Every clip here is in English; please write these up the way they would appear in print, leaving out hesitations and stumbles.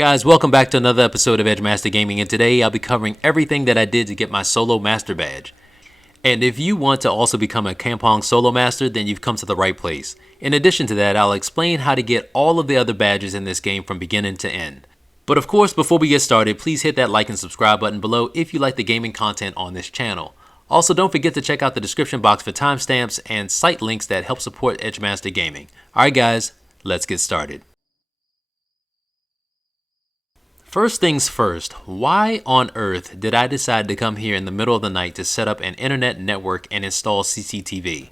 Guys, welcome back to another episode of EdgeMasterGaming, and today I'll be covering everything that I did to get my Solo Master badge. And if you want to also become a Kampong Solo Master, then you've come to the right place. In addition to that, I'll explain how to get all of the other badges in this game from beginning to end. But of course, before we get started, please hit that like and subscribe button below if you like the gaming content on this channel. Also, don't forget to check out the description box for timestamps and site links that help support EdgeMasterGaming. Alright guys, let's get started. First things first, why on earth did I decide to come here in the middle of the night to set up an internet network and install CCTV?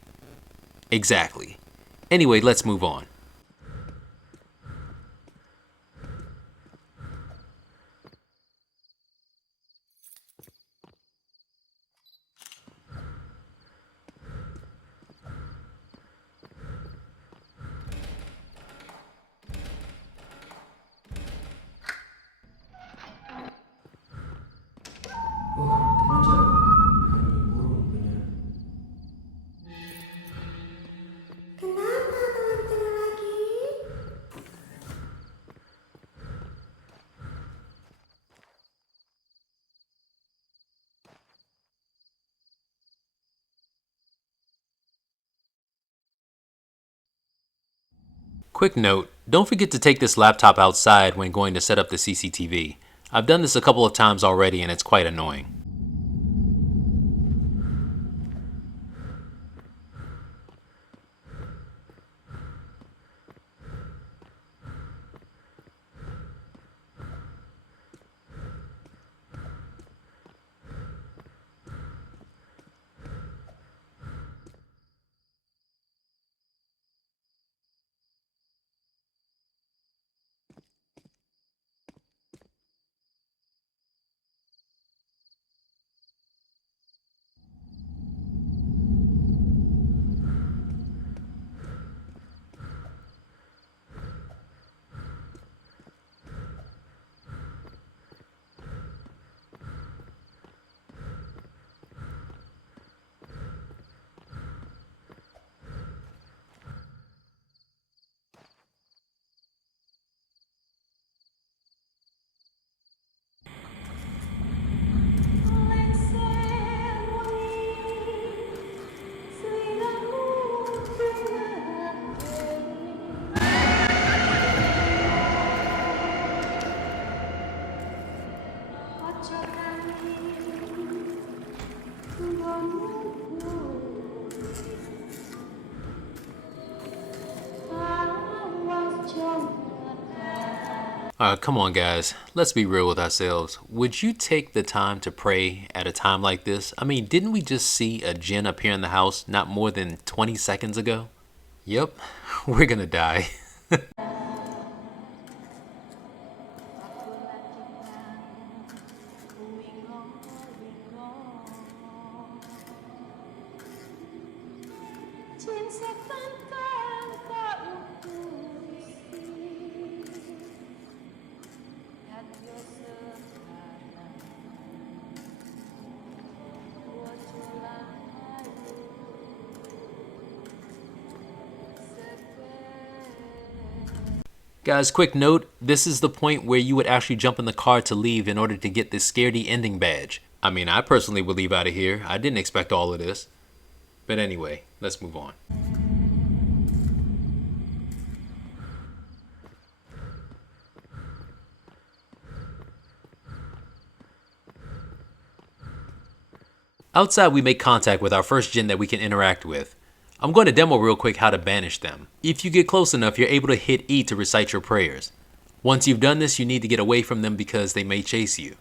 Exactly. Anyway, let's move on. Quick note, don't forget to take this laptop outside when going to set up the CCTV. I've done this a couple of times already and it's quite annoying. Come on guys, let's be real with ourselves. Would you take the time to pray at a time like this? I mean, didn't we just see a djinn appear in the house not more than 20 seconds ago? Yep, we're gonna die. Guys, quick note, this is the point where you would actually jump in the car to leave in order to get this scaredy ending badge. I mean, I personally would leave out of here. I didn't expect all of this. But anyway, let's move on. Outside, we make contact with our first djinn that we can interact with. I'm going to demo real quick how to banish them. If you get close enough, you're able to hit E to recite your prayers. Once you've done this, you need to get away from them because they may chase you.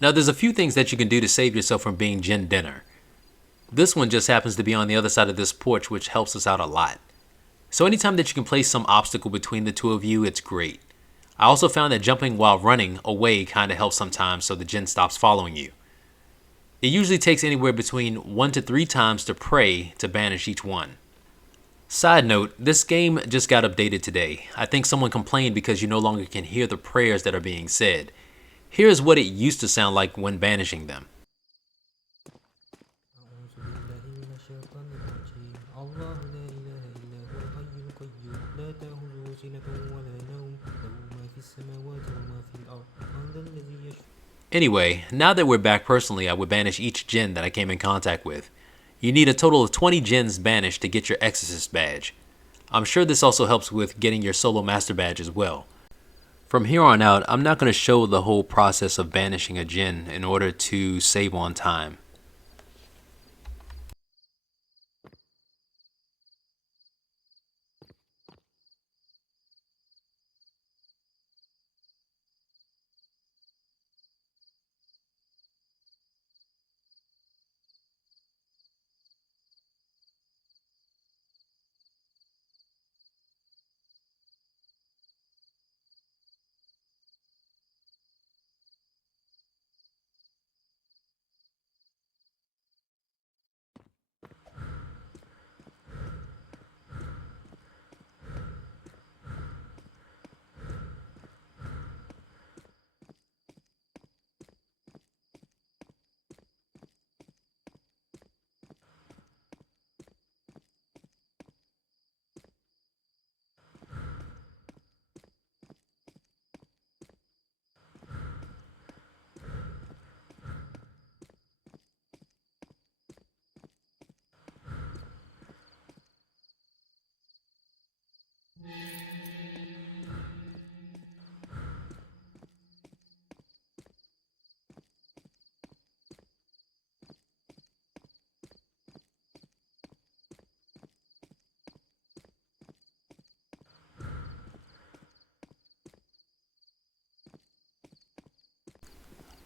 Now there's a few things that you can do to save yourself from being djinn dinner. This one just happens to be on the other side of this porch, which helps us out a lot. So anytime that you can place some obstacle between the two of you, it's great. I also found that jumping while running away kind of helps sometimes so the djinn stops following you. It usually takes anywhere between 1 to 3 times to pray to banish each one. Side note, this game just got updated today. I think someone complained because you no longer can hear the prayers that are being said. Here's what it used to sound like when banishing them. Anyway, now that we're back personally, I would banish each jinn that I came in contact with. You need a total of 20 jinns banished to get your Exorcist badge. I'm sure this also helps with getting your Solo Master badge as well. From here on out, I'm not going to show the whole process of banishing a jinn in order to save on time.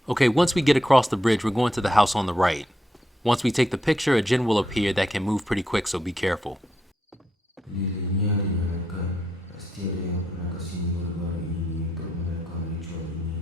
Okay, once we get across the bridge, we're going to the house on the right. Once we take the picture, a jinn will appear that can move pretty quick, so be careful. Lilinnya dinyalakan. Pasti ada yang pernah kesini baru-baru ini untuk melakukan ritual ini.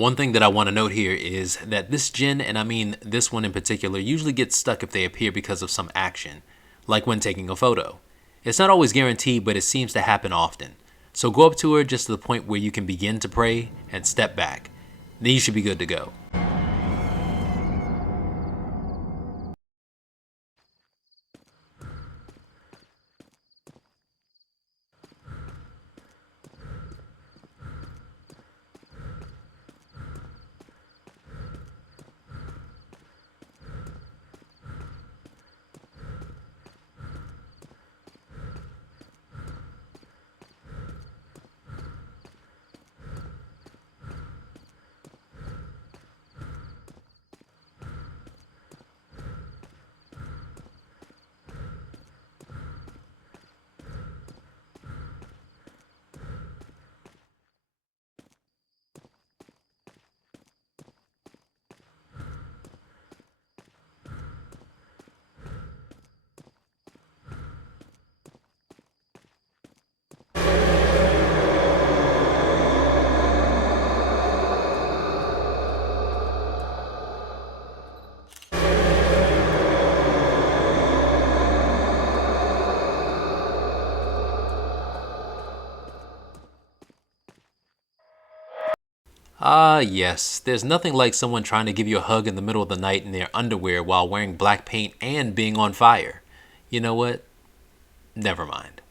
One thing that I want to note here is that this jinn, and I mean this one in particular, usually gets stuck if they appear because of some action, like when taking a photo. It's not always guaranteed, but it seems to happen often. So go up to her just to the point where you can begin to pray and step back. Then you should be good to go. Ah, yes, there's nothing like someone trying to give you a hug in the middle of the night in their underwear while wearing black paint and being on fire. You know what? Never mind.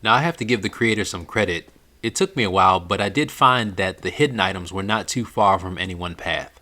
Now I have to give the creator some credit. It took me a while, but I did find that the hidden items were not too far from any one path.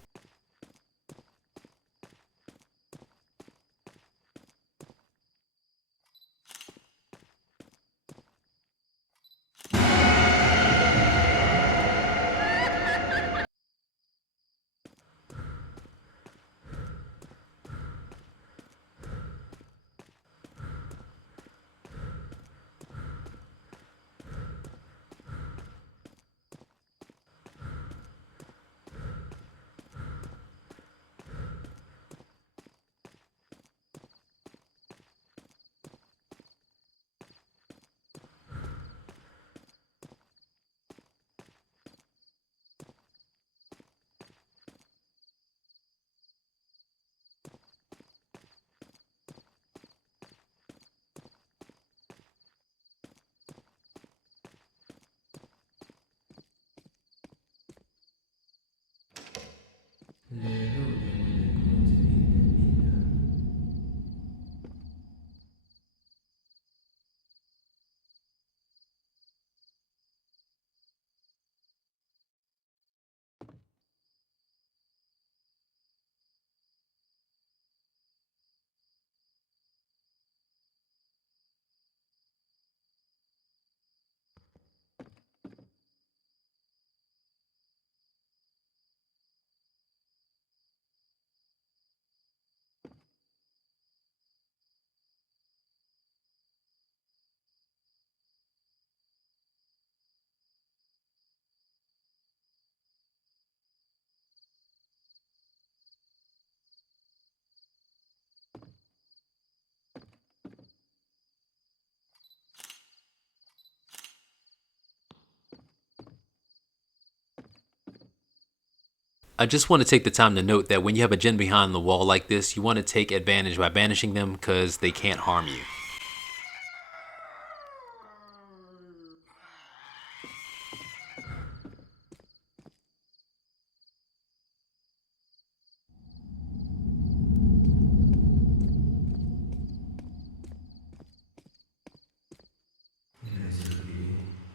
I just want to take the time to note that when you have a djinn behind the wall like this, you want to take advantage by banishing them because they can't harm you.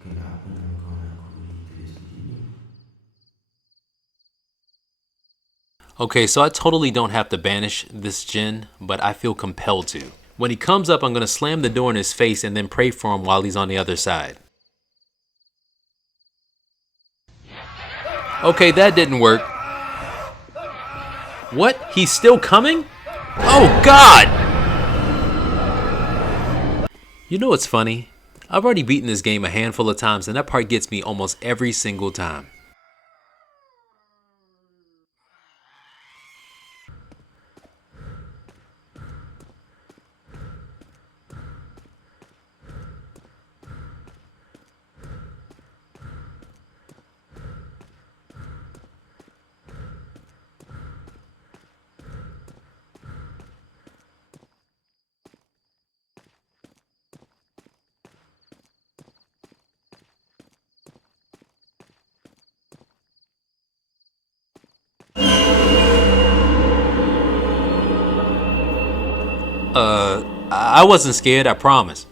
Kenapa nama kawan aku ditulis begini? Okay, so I totally don't have to banish this djinn, but I feel compelled to. When he comes up, I'm going to slam the door in his face and then pray for him while he's on the other side. Okay, that didn't work. What? He's still coming? Oh, God! You know what's funny? I've already beaten this game a handful of times, and that part gets me almost every single time. I wasn't scared, I promise.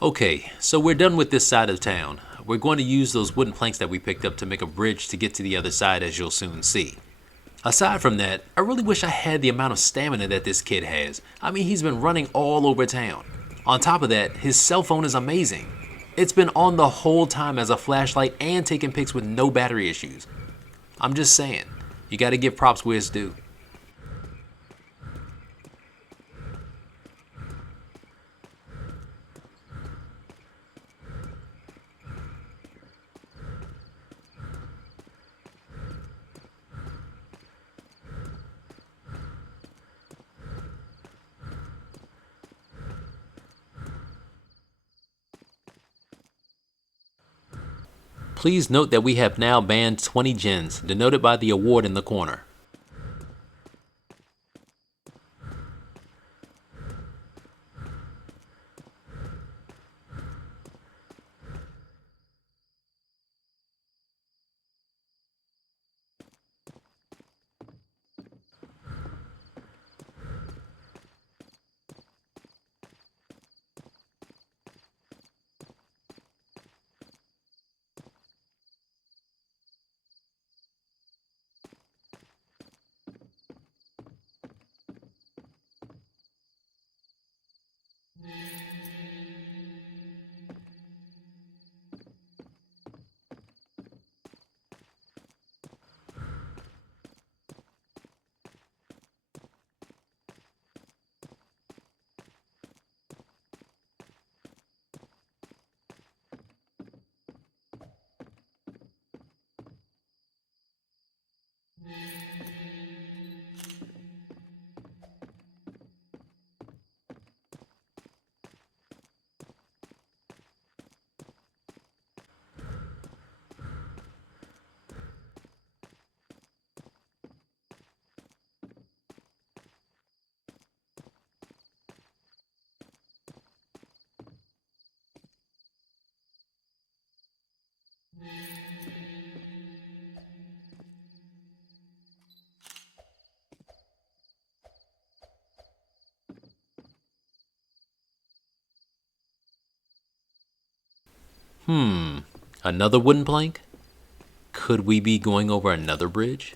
Okay, so we're done with this side of town. We're going to use those wooden planks that we picked up to make a bridge to get to the other side, as you'll soon see. Aside from that, I really wish I had the amount of stamina that this kid has. I mean, he's been running all over town. On top of that, his cell phone is amazing. It's been on the whole time as a flashlight and taking pics with no battery issues. I'm just saying, you gotta give props where it's due. Please note that we have now banned 20 jinns, denoted by the award in the corner. Another wooden plank? Could we be going over another bridge?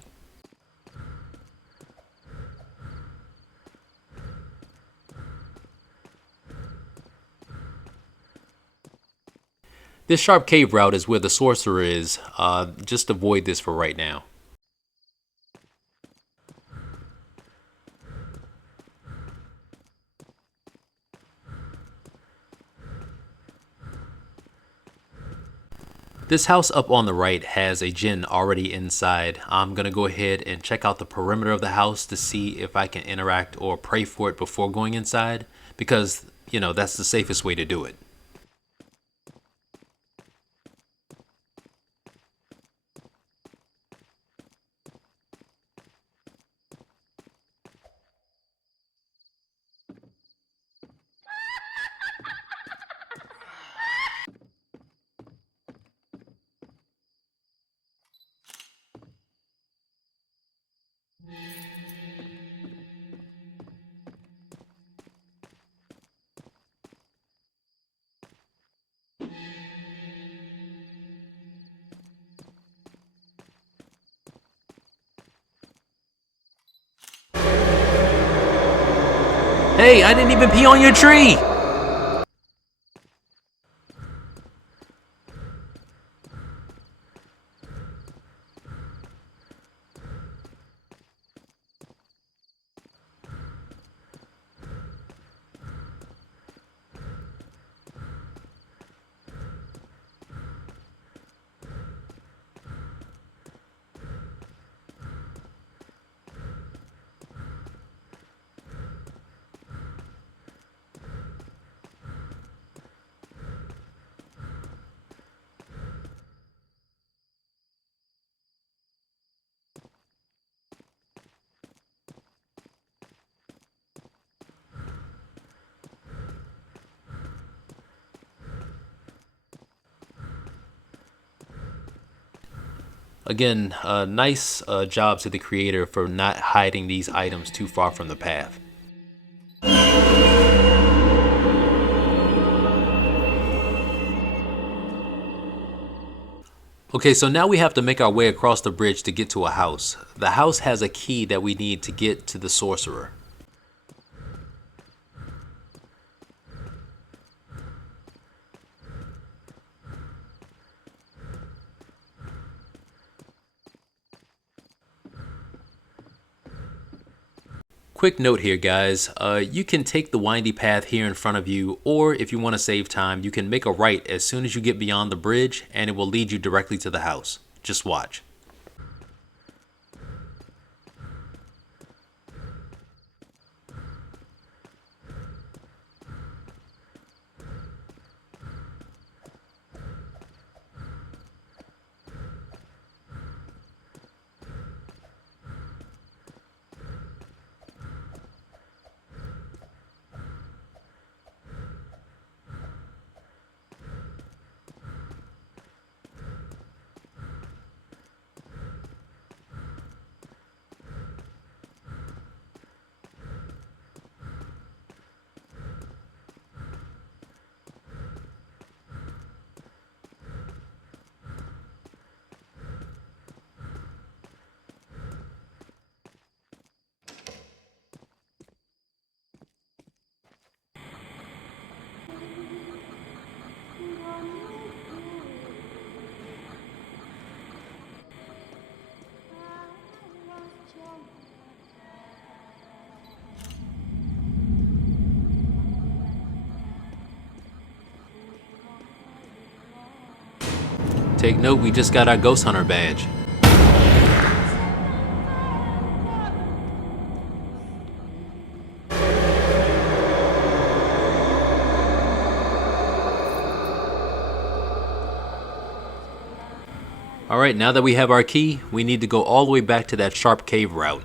This sharp cave route is where the sorcerer is. Just avoid this for right now. This house up on the right has a djinn already inside. I'm gonna go ahead and check out the perimeter of the house to see if I can interact or pray for it before going inside, because, you know, that's the safest way to do it. Hey, I didn't even pee on your tree! Again, nice job to the creator for not hiding these items too far from the path. Okay, so now we have to make our way across the bridge to get to a house. The house has a key that we need to get to the sorcerer. Quick note here, guys, you can take the windy path here in front of you, or if you want to save time, you can make a right as soon as you get beyond the bridge and it will lead you directly to the house. Just watch. Take note, we just got our ghost hunter badge. Alright, now that we have our key, we need to go all the way back to that sharp cave route.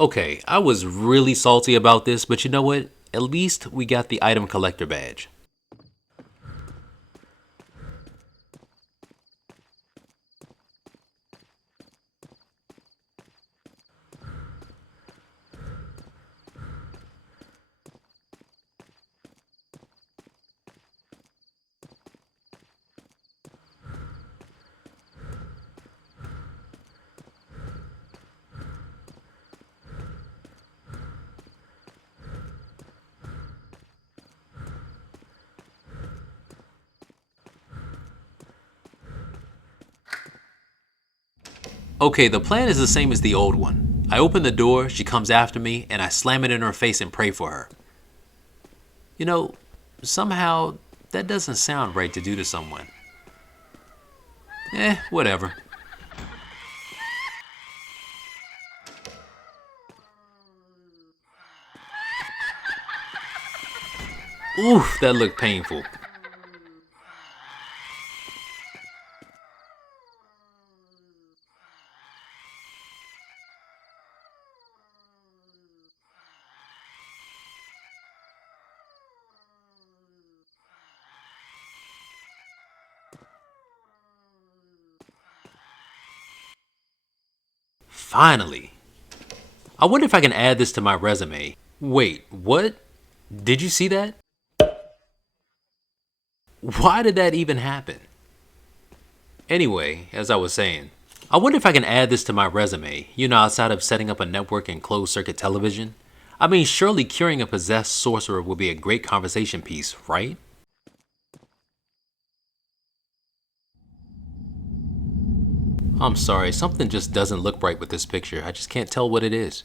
Okay, I was really salty about this, but you know what? At least we got the item collector badge. Okay, the plan is the same as the old one. I open the door, she comes after me, and I slam it in her face and pray for her. You know, somehow that doesn't sound right to do to someone. Whatever. Oof, that looked painful. Finally. I wonder if I can add this to my resume. Wait, what? Did you see that? Why did that even happen? Anyway, as I was saying, I wonder if I can add this to my resume, outside of setting up a network and closed circuit television. I mean, surely curing a possessed sorcerer would be a great conversation piece, right? I'm sorry, something just doesn't look right with this picture. I just can't tell what it is.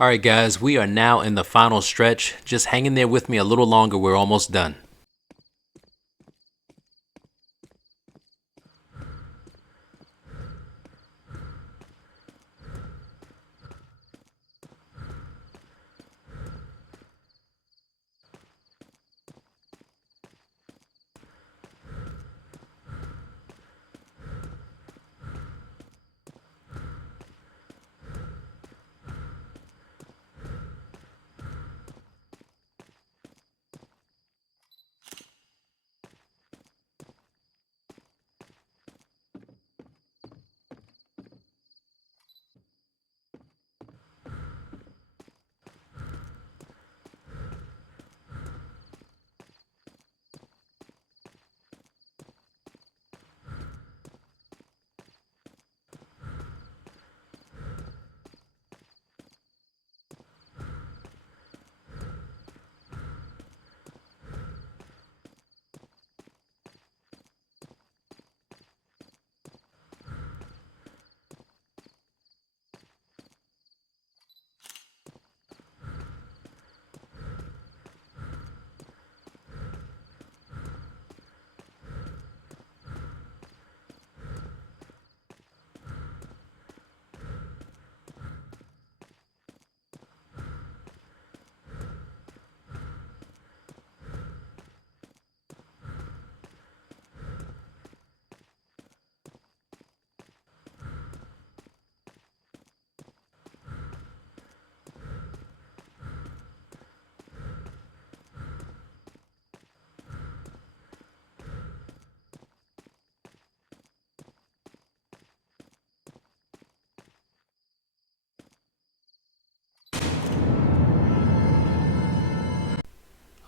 Alright guys, we are now in the final stretch. Just hang in there with me a little longer, we're almost done.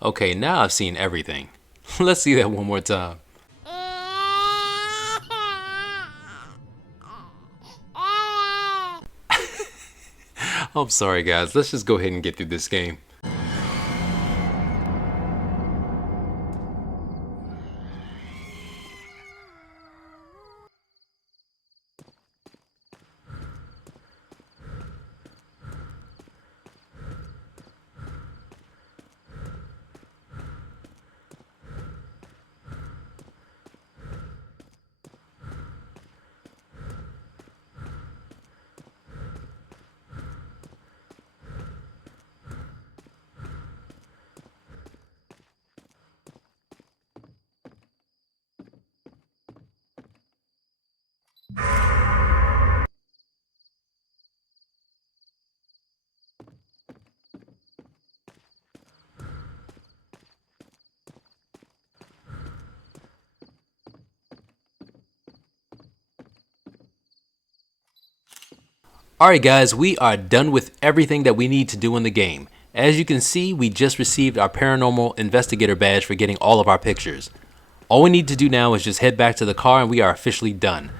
Okay, now I've seen everything. Let's see that one more time. I'm sorry guys, let's just go ahead and get through this game. Alright guys, we are done with everything that we need to do in the game. As you can see, we just received our paranormal investigator badge for getting all of our pictures. All we need to do now is just head back to the car and we are officially done.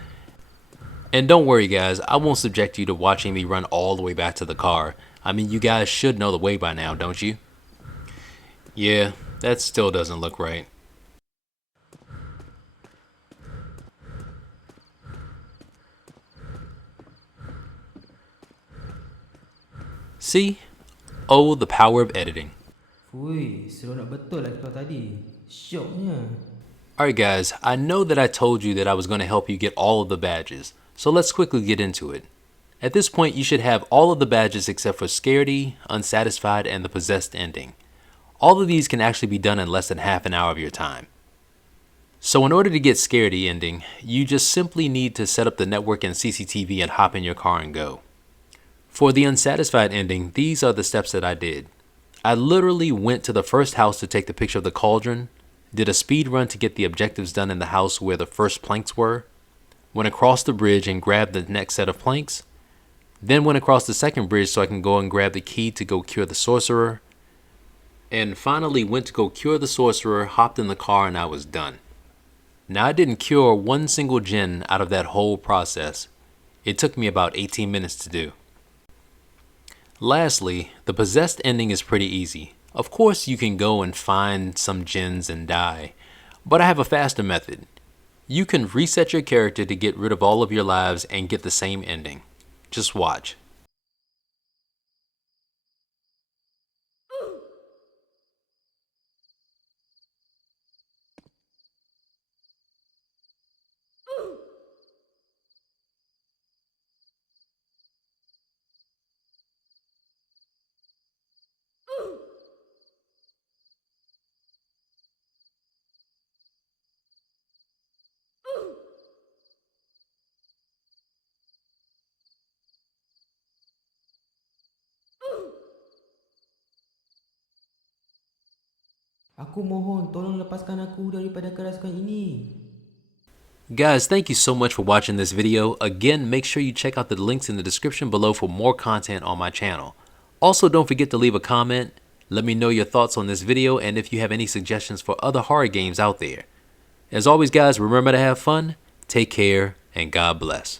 And don't worry guys, I won't subject you to watching me run all the way back to the car. I mean, you guys should know the way by now, don't you? Yeah, that still doesn't look right. See? Oh, the power of editing. Fui, seronok betul lah kau tadi. Syoknya. Alright guys, I know that I told you that I was going to help you get all of the badges, so let's quickly get into it. At this point, you should have all of the badges except for Scaredy, Unsatisfied, and the Possessed ending. All of these can actually be done in less than half an hour of your time. So in order to get Scaredy ending, you just simply need to set up the network and CCTV and hop in your car and go. For the Unsatisfied ending, these are the steps that I did. I literally went to the first house to take the picture of the cauldron, did a speed run to get the objectives done in the house where the first planks were, went across the bridge and grabbed the next set of planks, then went across the second bridge so I can go and grab the key to go cure the Sorcerer, and finally went to go cure the Sorcerer, hopped in the car, and I was done. Now I didn't cure one single gen out of that whole process. It took me about 18 minutes to do. Lastly, the Possessed ending is pretty easy. Of course you can go and find some gens and die, but I have a faster method. You can reset your character to get rid of all of your lives and get the same ending. Just watch. Aku mohon, tolong lepaskan aku daripada kerasukan ini. Guys, thank you so much for watching this video. Again, make sure you check out the links in the description below for more content on my channel. Also, don't forget to leave a comment. Let me know your thoughts on this video and if you have any suggestions for other horror games out there. As always guys, remember to have fun, take care, and God bless.